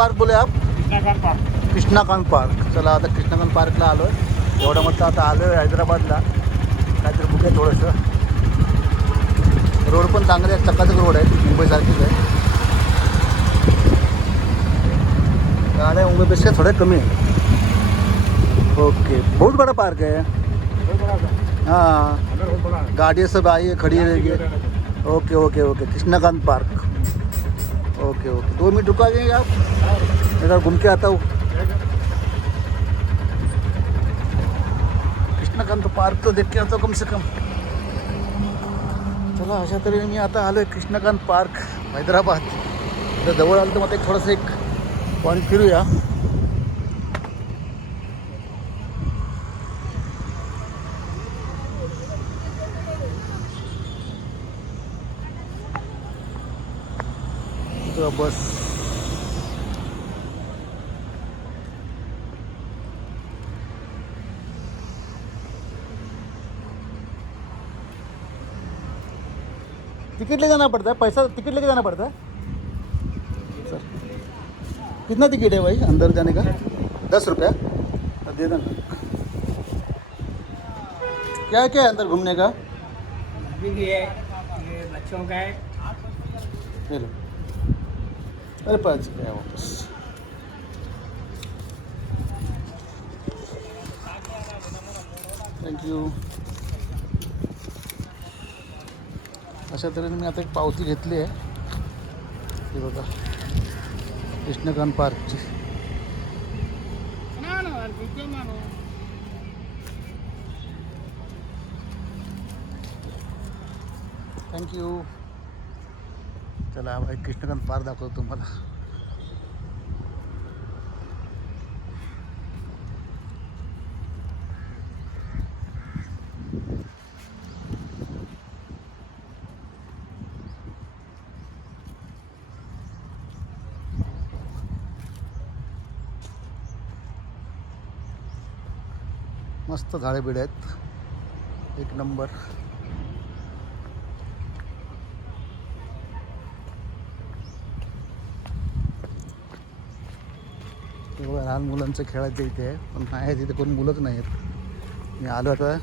Park बोले आप? Krishnakant park. Krishnakant park. चला आता कृष्णाकांत पार्कला आलो आहे. एवढं म्हटलं आता आलो आहे हैदराबादला, काहीतरी बघूया थोडंसं. रोड पण चांगले आहेत, चकाचक रोड आहे, मुंबईसारखीच आहे. गाड्या मुंबईपेक्षा थोड्या कमी आहे. ओके, बहुत बड़ा पार्क है. बहुत बड़ा था. हाँ, अंदर बहुत बड़ा है. गाड़ियाँ सब आई है, खड़ी रहेगी. है. Okay okay okay, Krishnakant park. Okay okay, 2 minute रुका गए आप, इधर घूम के आता हूँ. कृष्णाकांत पार्क तो देख के आता हूँ कम से कम. चला, अशा तऱ्हेने मी आता आलो आहे कृष्णाकांत पार्क हैदराबाद. तर जवळ आलं तर मग एक थोडंसं एक पॉईंट फिरूया. बस टिकट ले जाना पड़ता है, पैसा टिकट लेके जाना पड़ता है सर. कितना टिकट है भाई अंदर जाने का? 10 रुपया. दे देना. क्या क्या है अंदर घूमने का? अभी भी है, ये बच्चों का है. ले लो. अरे 5 रुपया वापस. थँक्यू. अशा तऱ्हेने मी आता एक पावती घेतली आहे. हे बघा, कृष्णकांत पार्कची. थँक्यू. चला भाई, कृष्णकांत पार्क दाखवतो तुम्हाला. मस्त झाडे बिडे आहेत, एक नंबर. ते बघा, लहान मुलांचं खेळायचं इथे आहे, पण नाही तिथे कोण मुलंच नाही आहेत. मी आलो आता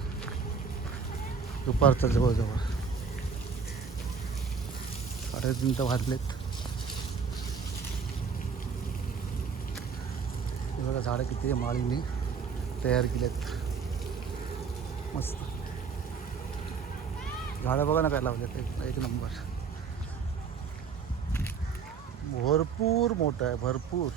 दुपारच्या जवळजवळ 3:30 वाजलेत. हे बघा, झाडं किती माळीने तयार केलेत. मस्त झाडं बघा ना काय लावलेत, एक नंबर. भरपूर मोठं आहे, भरपूर.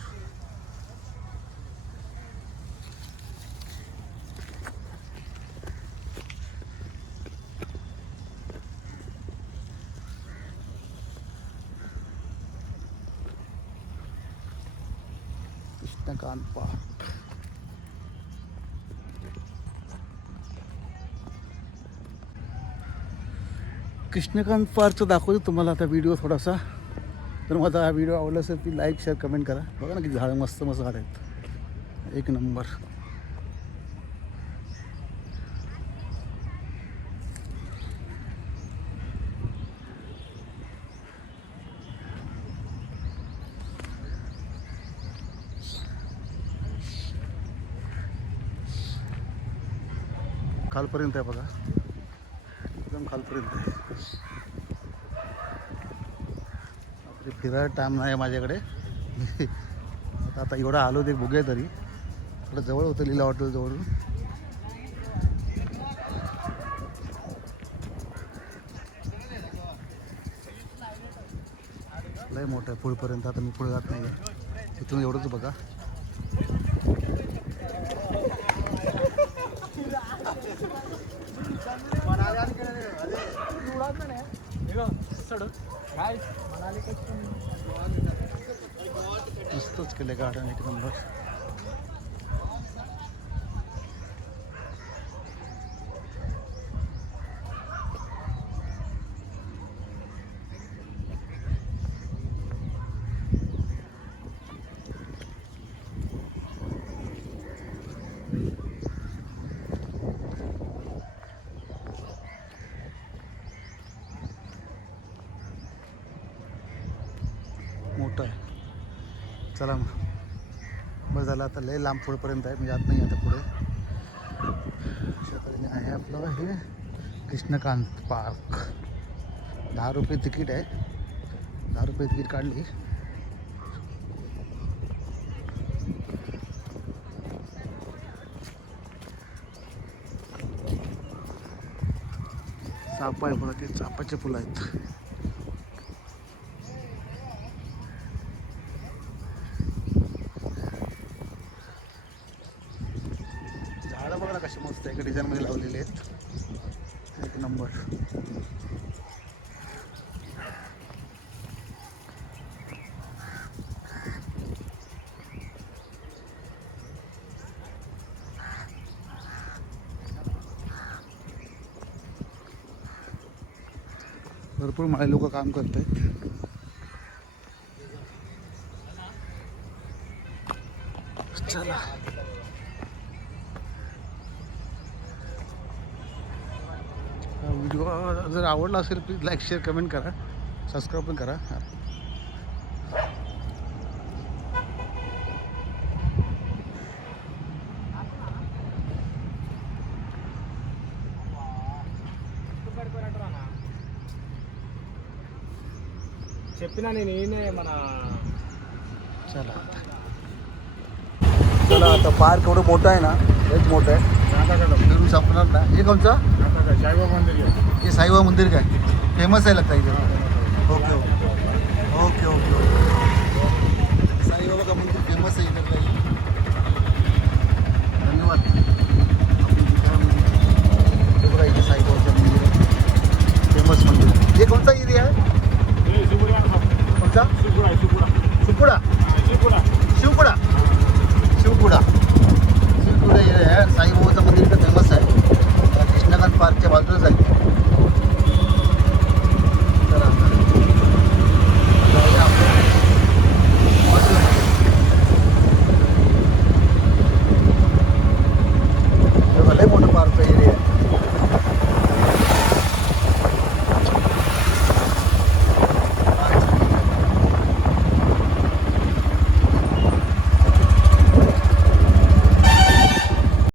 कृष्णकांत पार्क. कृष्णकांत पार्कचं दाखवतो तुम्हाला आता व्हिडिओ थोडासा. तर माझा हा व्हिडिओ आवडला असेल ती लाईक शेअर कमेंट करा. बघा ना किती झाडं, मस्त मस्त झाडं आहेत, एक नंबर. खालपर्यंत आहे बघा, एकदम खालपर्यंत आहे. तरी फिरायला टाईम नाही आहे माझ्याकडे. आता एवढं आलो ते बघूया तरी. थोडं जवळ होतं लीला हॉटेल जवळून. लय मोठं आहे पुढपर्यंत. आता मी पुढे जात नाही आहे, इथून एवढंच बघा. मस्तच केलं गार्डन, एक नंबर. मोठं आहे, चला मग बस झालं आता लय लांब पुढेपर्यंत आहे म्हणजे आत नाही आता पुढे अशा तऱ्हेने आहे आपलं हे कृष्णकांत पार्क 10 रुपये तिकीट आहे 10 रुपये तिकीट काढली चाफा आहे बघा ते चाफ्याचे फुलं आहेत झाडं बघा ना कशी मस्त एका डिझाईनमध्ये लावलेले आहेत एक नंबर भरपूर माळे लोक काम करत आहेत चला व्हिडिओ जर आवडला असेल प्लीज लाईक शेअर कमेंट करा सबस्क्राईब पण करा చెప్పినా నేను ఈయనే మన चला चला आता पार्क एवढं मोठं आहे ना लयच मोठं आहे फिरून संपणार ना हे कोणचं साईबाबा मंदिर हे साईबाबा मंदिर काय फेमस आहे लगता इथे okay okay okay okay Saibaba का मंदिर फेमस आहे इधर काही धन्यवाद बघा इथे साईबाबाचं मंदिर आहे फेमस मंदिर हे कोणता एरिया आहे कोणता सुपुडा शिवपुडा शिवपुडा एरिया आहे साईबाबाचं मंदिर इथं फेमस आहे कृष्णकांत पार्कच्या बाजूलाच आहे